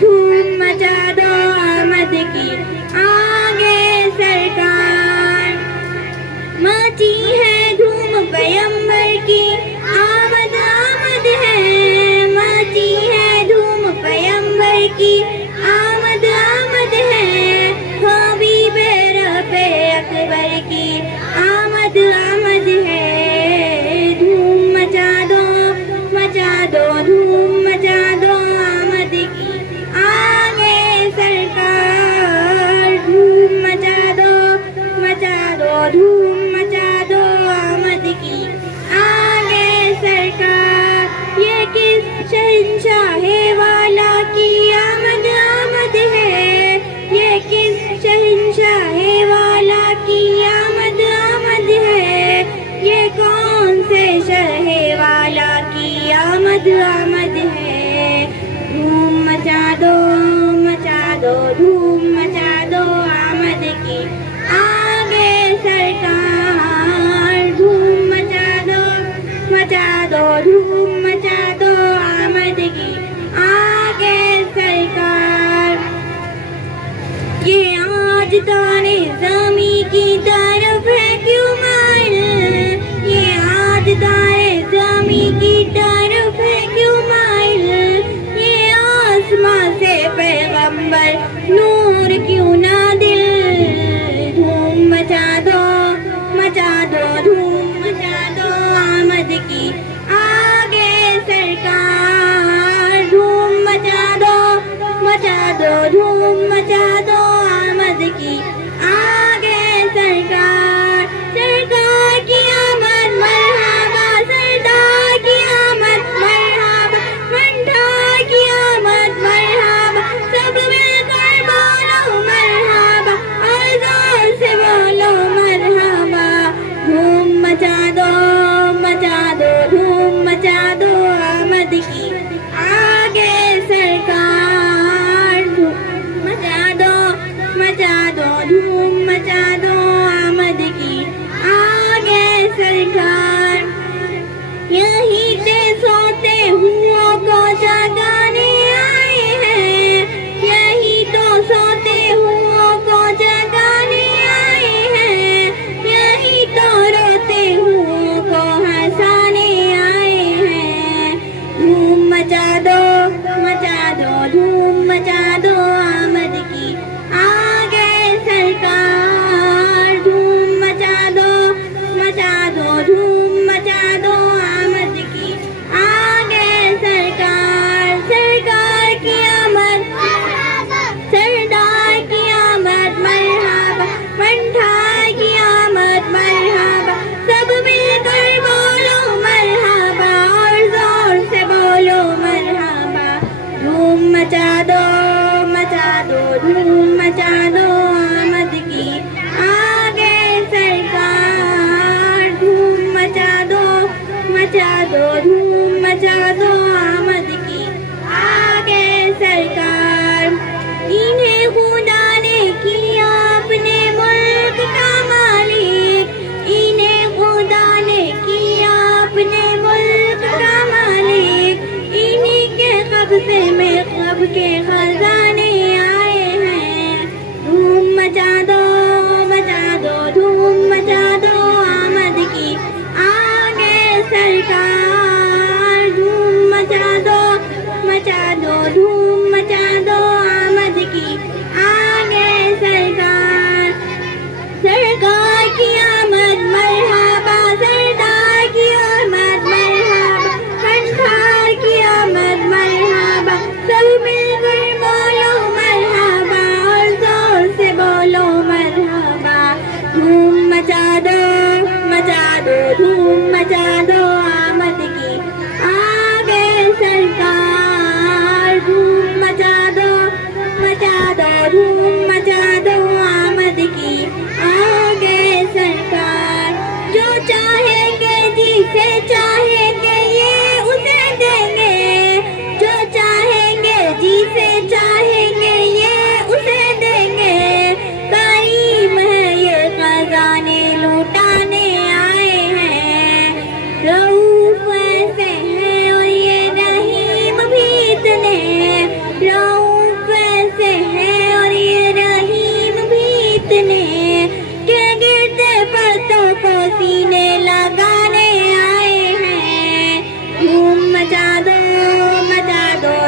धूम मचा दो आमद की आगे सरकार। मची है धूम पैगंबर की आमद आमद है, मची है धूम पैगंबर की आमद आमद है, हबीबे रब्बे अकबर की आमद आमद है। धूम मचा दो धूम मचा दो आमद की आगे सरकार। धूम मचा दो धूम मचा दो आमद की आगे सरकार। ये किस शहंशाहे वाला की आमद आमद है, ये किस शहंशाहे वाला की आमद आमद है, ये कौन से शहे वाला की आमद आमद है। धूम मचा दो धूम मचा दो आमद की आगे सरकार। धूम मचा दो धूम मचा दो आमद की आगे सरकार। ये आज तारे ज़मी की तरफ है क्यों माइल, ये आज तारे ज़मी की तरफ है क्यों माइल, ये आसमां से पैगंबर नूर क्यों ना दिल। धूम मचा दो धूम मचा दो आमद की आगे सरकार। धूम मचा दो धूम मचा दो आमद की आगे सरकार। सरकार की आमद मरहबा, सरदार की आमद मरहबा, मंठा की आमद मरहबा, सब मिलकर बोलो मरहबा और जोर से बोलो मरहबा। धूम मचा दो धूम मचा दो आमद की आगे सरकार। धूम मचा दो धूम मचा दो आमद की आगे सरकार। यहीं से सोते हुओं को जगाने आए हैं, यही तो सोते हुओं को जगाने आए हैं, यही तो रोते हुओं को हंसाने आए हैं। धूम मचा दो धूम मचा दो आमद की आगे सरकार। धूम मचा दो धूम मचा दो आमद की आगे सरकार। सरकार की आमद सरदार की आमद मरहबा, मंठा की आमद मरहबा, सब मिलकर बोलो मरहबा और जोर से बोलो मरहबा। धूम मचा दो धूम मचा दो आमद की आगे सरकार। धूम मचा दो धूम मचा दो आमद की आगे सरकार। इन्हें खुदा ने किया अपने मुल्क का मालिक, इन्हें खुदा ने किया अपने मुल्क का मालिक, इन्हीं के कब्जे में कब के खजाने आए हैं। धूम मचा दो धूम मचा दो आमद की आगे सरकार। धूम मचा दो धूम मचा दो आमद की आगे सरकार। सरकार की आमद मरहबा, सरदार की आमद मरहबा, मंठा की आमद मरहबा, सब मिलकर बोलो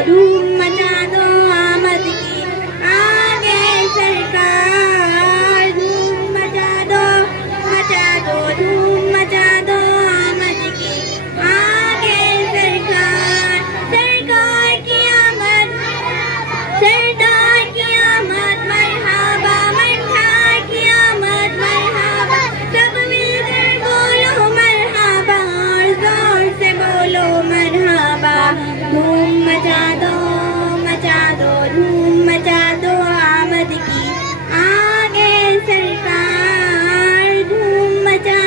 धूम मचा दो आमद की आ गए सरकार धूम मचा दो धूम मचा दो आमद की आ गए सरकार सरकार की आमद सरदार की आमद मरहबा मंठार की आमद मरहबा सब मिलकर बोलो मरहबा और जोर से बोलो मरहबा धूम मचा दो धूम मचा दो आमद की आ गए सरकार धूम मचा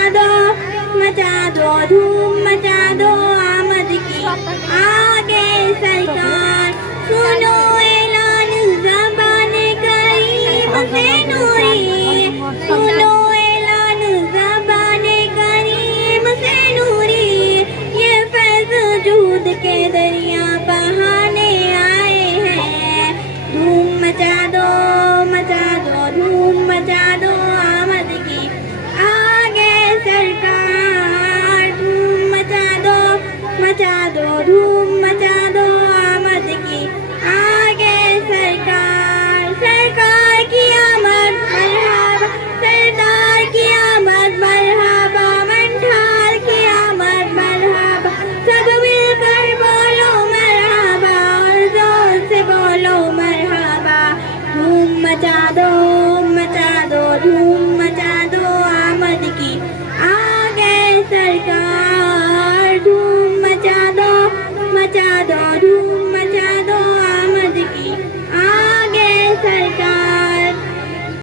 दो धूम मचा दो आमद की आ गए सरकार सुनो ऐलान ज़बाने करीम से नूरी सुनो ऐलान ज़बाने करीम से नूरी ये फैज़ जूद के दरिया बहाने आए हैं धूम मचा दो धूम मचा दो आमद की आ गए सरकार धूम मचा दो धूम मचा दो आमद की आ गए सरकार सरकार की आमद मरहबा सरदार की आमद मरहबा मंठार की आमद मरहबा सब मिलकर बोलो मरहबा और जोर से बोलो मरहबा धूम मचा दो धूम मचा दो आमद की आ गए सरकार धूम मचा दो धूम